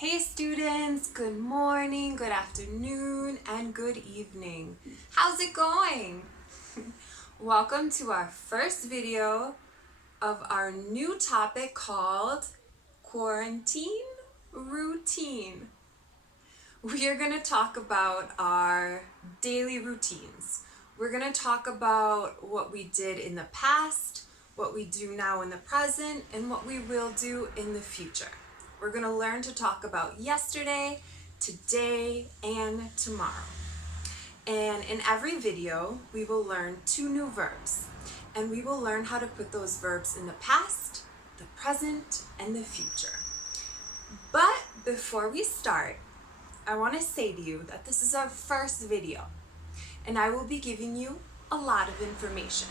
Hey students, good morning, good afternoon, and good evening. How's it going? Welcome to our first video of our new topic called Quarantine Routine. We are going to talk about our daily routines. We're going to talk about what we did in the past, what we do now in the present, and what we will do in the future. We're going to learn to talk about yesterday, today, and tomorrow. And in every video, we will learn 2 new verbs. And we will learn how to put those verbs in the past, the present, and the future. But before we start, I want to say to you that this is our first video. And I will be giving you a lot of information,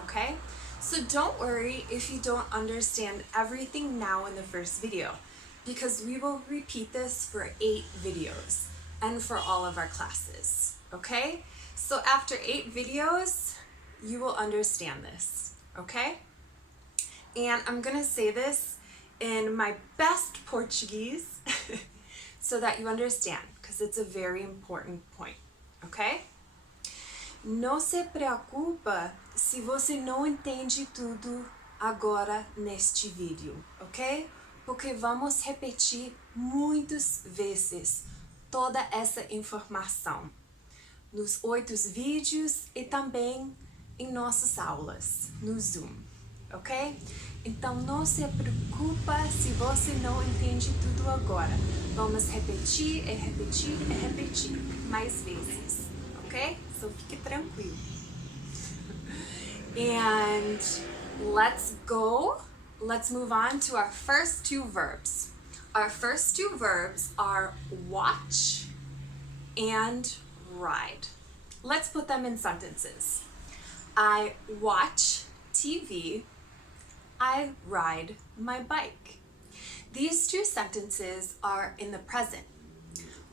okay? So don't worry if you don't understand everything now in the first video, because we will repeat this for 8 videos and for all of our classes, okay? So after 8 videos, you will understand this, okay? And I'm gonna say this in my best Portuguese so that you understand, because it's a very important point, okay? Não se preocupa se você não entende tudo agora neste vídeo, ok? Porque vamos repetir muitas vezes toda essa informação nos 8 vídeos e também em nossas aulas no Zoom, ok? Então não se preocupa se você não entende tudo agora. Vamos repetir e repetir e repetir mais vezes, ok? So fique tranquilo. And let's go. Let's move on to our first 2 verbs. Our first 2 verbs are watch and ride. Let's put them in sentences. I watch TV. I ride my bike. These 2 sentences are in the present.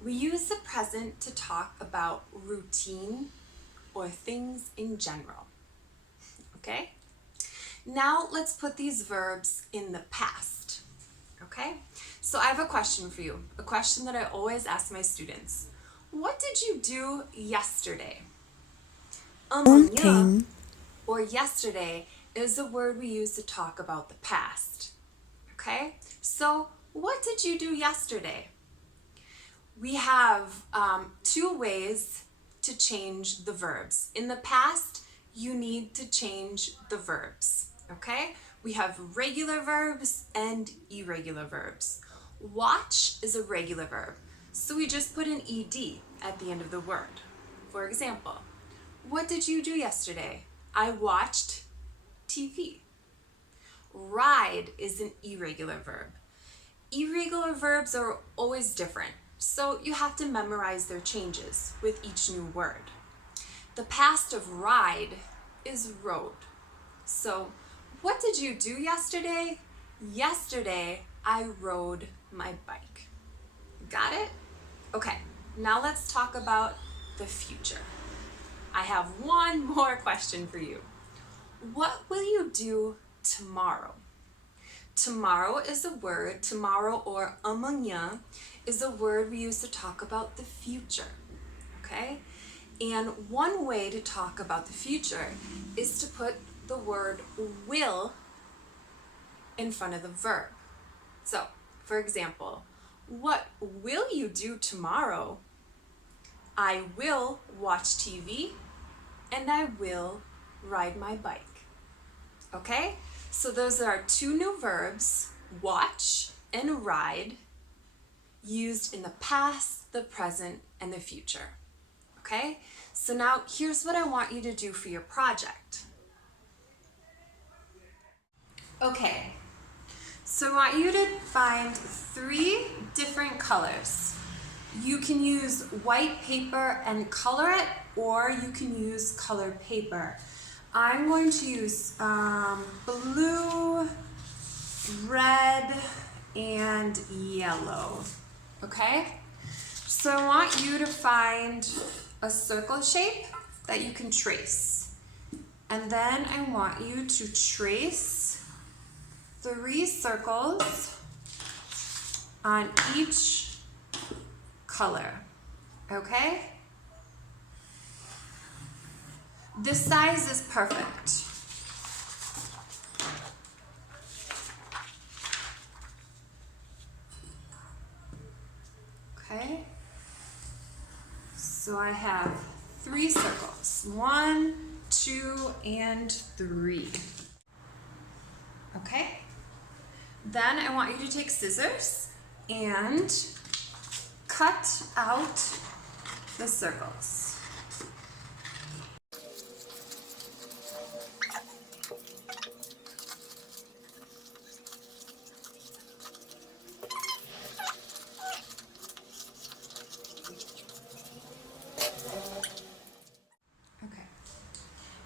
We use the present to talk about routine or things in general, okay? Now let's put these verbs in the past, okay? So I have a question for you, a question that I always ask my students. What did you do yesterday? Amanhã, or yesterday, is the word we use to talk about the past, okay? So what did you do yesterday? We have 2 ways to change the verbs. In the past, you need to change the verbs, okay? We have regular verbs and irregular verbs. Watch is a regular verb, so we just put an ed at the end of the word. For example, what did you do yesterday? I watched TV. Ride is an irregular verb. Irregular verbs are always different, so you have to memorize their changes with each new word. The past of ride is rode. So, what did you do yesterday? Yesterday, I rode my bike. Got it? Okay, now let's talk about the future. I have one more question for you. What will you do tomorrow? Tomorrow is a word, tomorrow or amanhã is a word we use to talk about the future, okay? And one way to talk about the future is to put the word will in front of the verb. So, for example, what will you do tomorrow? I will watch TV and I will ride my bike. Okay? So those are 2 new verbs, watch and ride, used in the past, the present, and the future. Okay? So now here's what I want you to do for your project. Okay, so I want you to find 3 different colors. You can use white paper and color it, or you can use colored paper. I'm going to use blue, red, and yellow, okay? So I want you to find a circle shape that you can trace. And then I want you to trace 3 circles on each color, okay? This size is perfect. Okay, so I have 3 circles. 1, 2, and 3. Okay, then I want you to take scissors and cut out the circles.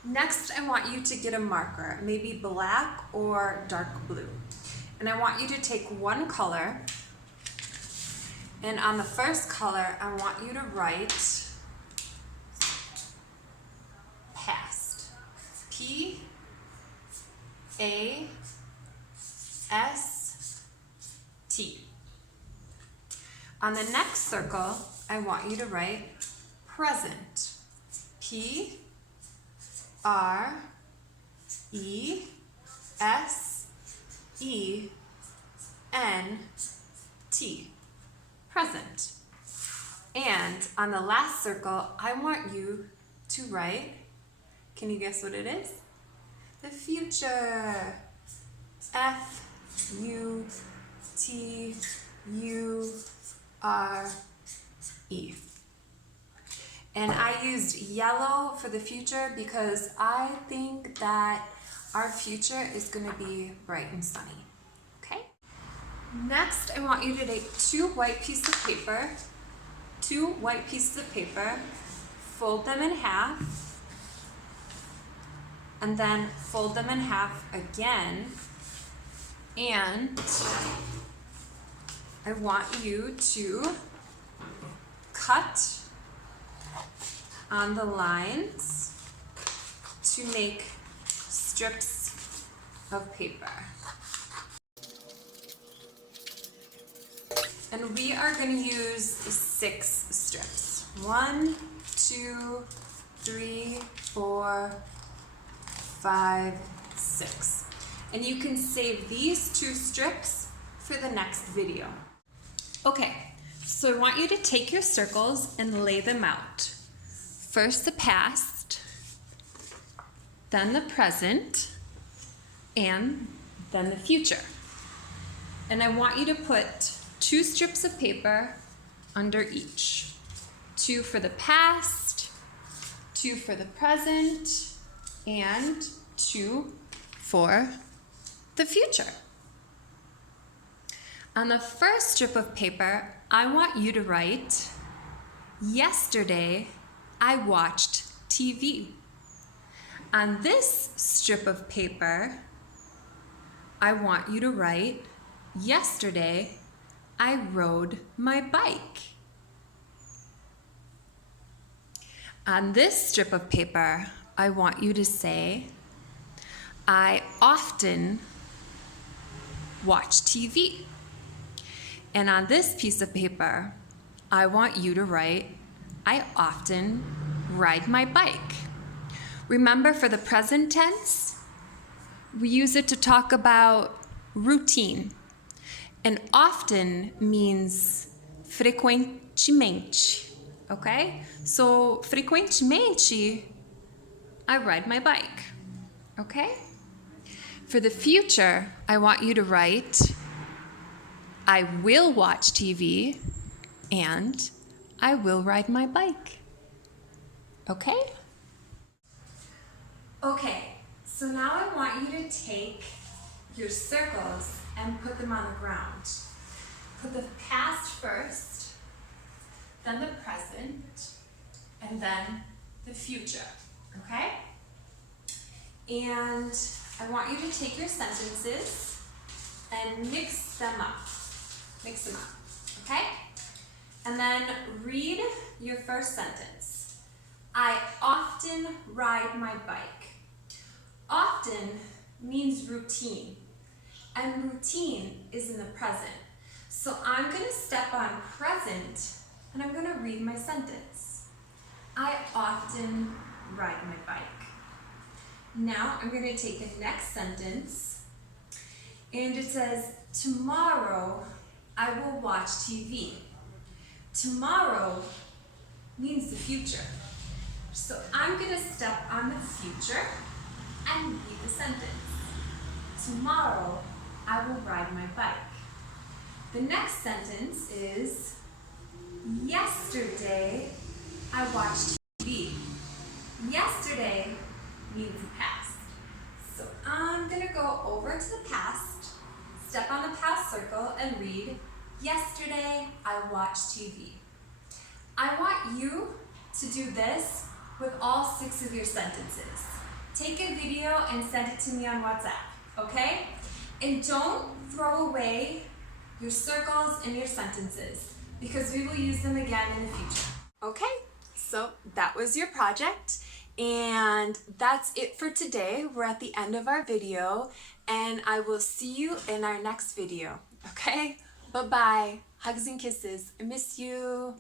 Next, I want you to get a marker, maybe black or dark blue. And I want you to take one color, and on the first color, I want you to write past. P-A-S-T. On the next circle, I want you to write present. P-R-E-S-E-N-T. Present. And on the last circle, I want you to write, can you guess what it is? The future. F-U-T-U-R-E. And I used yellow for the future because I think that our future is going to be bright and sunny. Okay? Next, I want you to take 2 white pieces of paper, fold them in half, and then fold them in half again. And I want you to cut on the lines to make strips of paper. And we are going to use 6 strips. 1, 2, 3, 4, 5, 6. And you can save these 2 strips for the next video. Okay, so I want you to take your circles and lay them out. First the past, then the present, and then the future. And I want you to put 2 strips of paper under each. 2 for the past, 2 for the present, and 2 for the future. On the first strip of paper, I want you to write, yesterday I watched TV. On this strip of paper, I want you to write, yesterday I rode my bike. On this strip of paper, I want you to say, I often watch TV. And on this piece of paper, I want you to write, I often ride my bike. Remember, for the present tense, we use it to talk about routine. And often means frequentemente, okay? So, frequentemente, I ride my bike, okay? For the future, I want you to write, I will watch TV and I will ride my bike. Okay? Okay, so now I want you to take your circles and put them on the ground. Put the past first, then the present, and then the future. Okay? And I want you to take your sentences and mix them up. Mix them up. Okay? And then read your first sentence. I often ride my bike. Often means routine, and routine is in the present. So I'm going to step on present and I'm going to read my sentence. I often ride my bike. Now I'm going to take the next sentence and it says, tomorrow I will watch TV. Tomorrow means the future. So I'm going to step on the future and read the sentence. Tomorrow I will ride my bike. The next sentence is, yesterday I watched TV. Yesterday means the past. So I'm going to go over to the past, step on the past circle and read, yesterday I watched TV. I want you to do this with all 6 of your sentences. Take a video and send it to me on WhatsApp, okay? And don't throw away your circles and your sentences because we will use them again in the future. Okay, so that was your project and that's it for today. We're at the end of our video and I will see you in our next video, okay? Bye-bye. Hugs and kisses. I miss you.